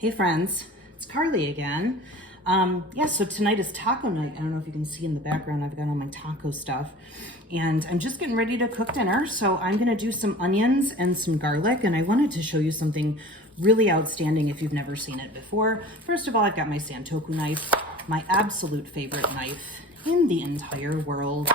Hey friends, it's Carly again. So tonight is taco night. I don't know if you can see in the background, I've got all my taco stuff. And I'm just getting ready to cook dinner. So I'm gonna do some onions and some garlic. And I wanted to show you something really outstanding if you've never seen it before. First of all, I've got my Santoku knife, my absolute favorite knife in the entire world.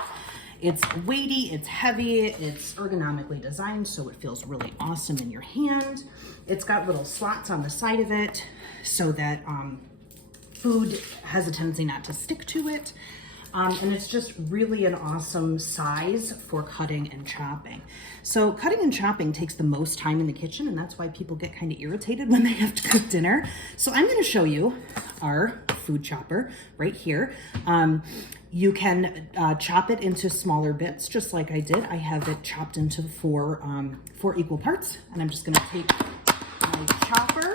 It's weighty, it's heavy, it's ergonomically designed so it feels really awesome in your hand. It's got little slots on the side of it so that food has a tendency not to stick to it. And it's just really an awesome size for cutting and chopping. So cutting and chopping takes the most time in the kitchen, and that's why people get kind of irritated when they have to cook dinner. So I'm gonna show you our food chopper right here. You can chop it into smaller bits, just like I did. I have it chopped into four equal parts, and I'm just gonna take my chopper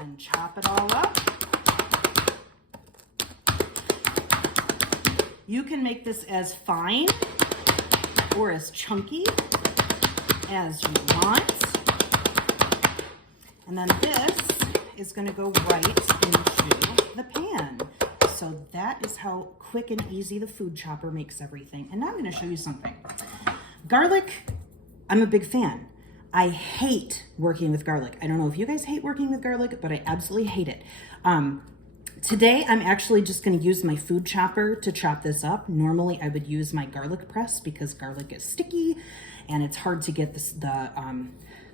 and chop it all up. You can make this as fine or as chunky as you want. And then this is gonna go right into the pan. So that is how quick and easy the food chopper makes everything. And now I'm gonna show you something. Garlic, I'm a big fan. I hate working with garlic. I don't know if you guys hate working with garlic, but I absolutely hate it. Today, I'm actually just gonna use my food chopper to chop this up. Normally, I would use my garlic press because garlic is sticky and it's hard to get the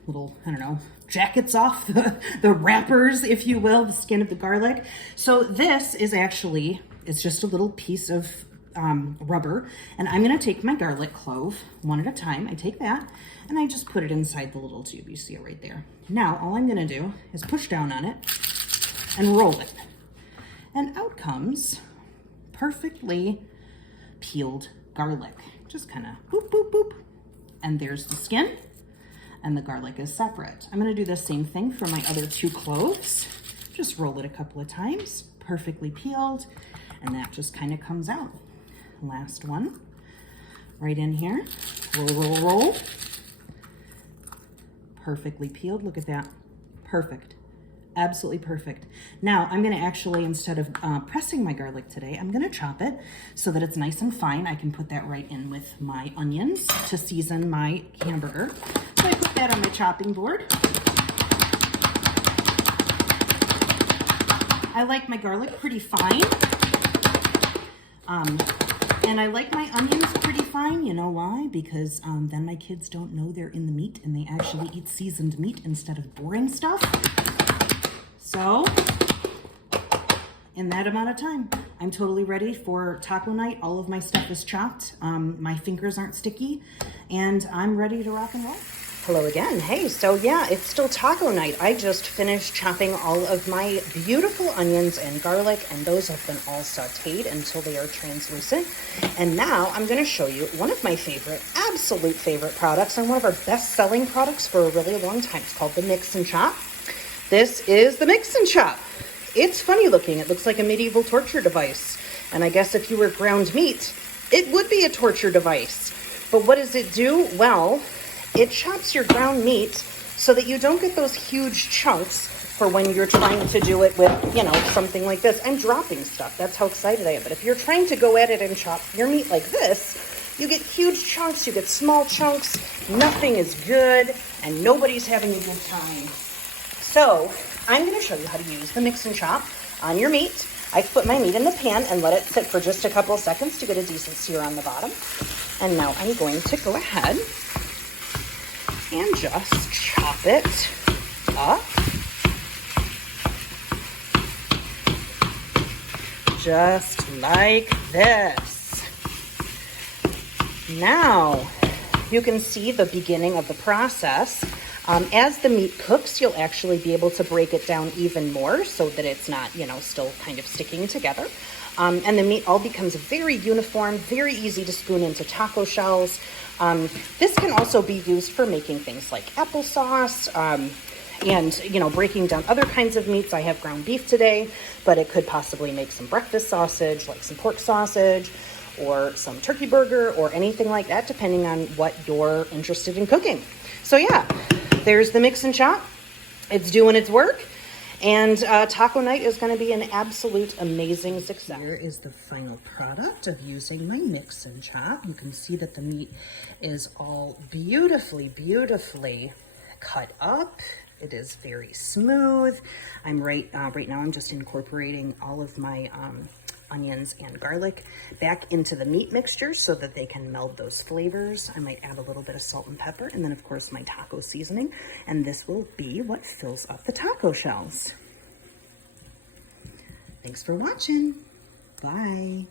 little, I don't know, jackets off, the wrappers, if you will, the skin of the garlic. So this is actually, it's just a little piece of rubber, and I'm gonna take my garlic clove one at a time. I take that and I just put it inside the little tube. You see it right there. Now, all I'm gonna do is push down on it and roll it. And out comes perfectly peeled garlic. Just kind of boop, boop, boop. And there's the skin, and the garlic is separate. I'm gonna do the same thing for my other two cloves. Just roll it a couple of times, perfectly peeled, and that just kind of comes out. Last one, right in here. Roll, roll, roll. Perfectly peeled, look at that. Perfect, absolutely perfect. Now I'm gonna actually, instead of pressing my garlic today, I'm gonna chop it so that it's nice and fine. I can put that right in with my onions to season my hamburger. So I put that on my chopping board. I like my garlic pretty fine. And I like my onions pretty fine. You know why? Because then my kids don't know they're in the meat and they actually eat seasoned meat instead of boring stuff. So, in that amount of time, I'm totally ready for taco night. All of my stuff is chopped. My fingers aren't sticky, and I'm ready to rock and roll. Hello again. Hey, so yeah, it's still taco night. I just finished chopping all of my beautiful onions and garlic, and those have been all sauteed until they are translucent. And now I'm gonna show you one of my favorite, absolute favorite products, and one of our best-selling products for a really long time. It's called the Mix and Chop. This is the Mix and Chop. It's funny looking. It looks like a medieval torture device. And I guess if you were ground meat, it would be a torture device. But what does it do? Well, it chops your ground meat so that you don't get those huge chunks for when you're trying to do it with, you know, something like this. I'm dropping stuff. That's how excited I am. But if you're trying to go at it and chop your meat like this, you get huge chunks, you get small chunks, nothing is good, and nobody's having a good time. So I'm gonna show you how to use the Mix and Chop on your meat. I've put my meat in the pan and let it sit for just a couple of seconds to get a decent sear on the bottom. And now I'm going to go ahead and just chop it up. Just like this. Now, you can see the beginning of the process. As the meat cooks, you'll actually be able to break it down even more so that it's not, you know, still kind of sticking together. And the meat all becomes very uniform, very easy to spoon into taco shells. This can also be used for making things like applesauce, and, you know, breaking down other kinds of meats. I have ground beef today, but it could possibly make some breakfast sausage, like some pork sausage, or some turkey burger or anything like that, depending on what you're interested in cooking. So yeah, there's the mix and chop. It's doing its work. And taco night is going to be an absolute amazing success. Here is the final product of using my mix and chop. You can see that the meat is all beautifully, beautifully cut up. It is very smooth. I'm right now I'm just incorporating all of my onions and garlic back into the meat mixture so that they can meld those flavors. I might add a little bit of salt and pepper, and then of course my taco seasoning, and this will be what fills up the taco shells. Thanks for watching. Bye.